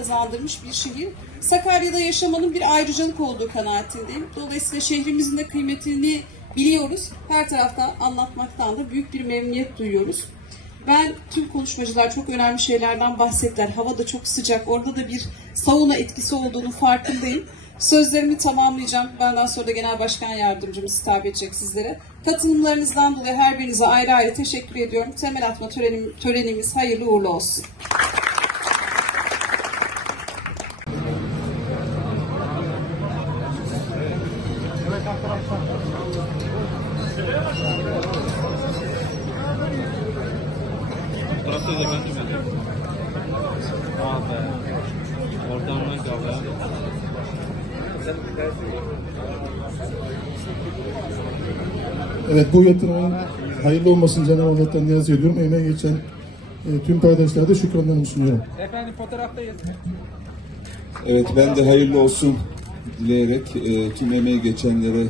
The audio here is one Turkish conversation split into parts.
kazandırmış bir şehir. Sakarya'da yaşamanın bir ayrıcalık olduğu kanaatindeyim. Dolayısıyla şehrimizin de kıymetini biliyoruz. Her tarafta anlatmaktan da büyük bir memnuniyet duyuyoruz. Ben tüm konuşmacılar çok önemli şeylerden bahsettiler. Hava da çok sıcak. Orada da bir sauna etkisi olduğunu farkındayım. Sözlerimi tamamlayacağım. Benden sonra da Genel Başkan Yardımcımız hitap edecek sizlere. Katılımlarınızdan dolayı her birinize ayrı ayrı teşekkür ediyorum. Temel atma törenim, törenimiz hayırlı uğurlu olsun. Fotoğrafta da efendim ben. Ah be. Oradan ne kaldı? Evet bu yatırımın hayırlı olmasını Cenab-ı Allah'tan niyaz ediyorum. Emeğe geçen e, tüm kardeşlere de şükranlarımı sunuyorum. Efendim fotoğraftayız. Evet ben de hayırlı olsun dileyerek e, tüm emeği geçenlere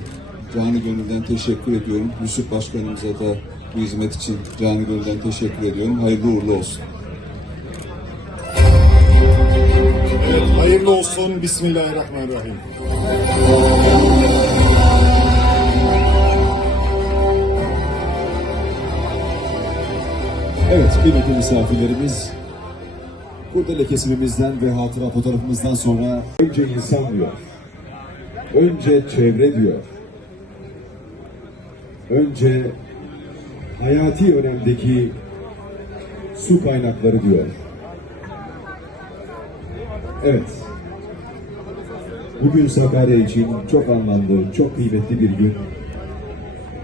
canı gönülden teşekkür ediyorum. Yusuf Başkanımıza da bu hizmet için canı gönülden teşekkür ediyorum. Hayırlı uğurlu olsun. Evet, hayırlı olsun. Bismillahirrahmanirrahim. Evet, kıymetli misafirlerimiz, kurdele kesimimizden ve hatıra fotoğrafımızdan sonra önce insan diyor, önce çevre diyor, önce hayati önemdeki su kaynakları diyor. Evet, bugün Sakarya için çok anlamlı, çok kıymetli bir gün.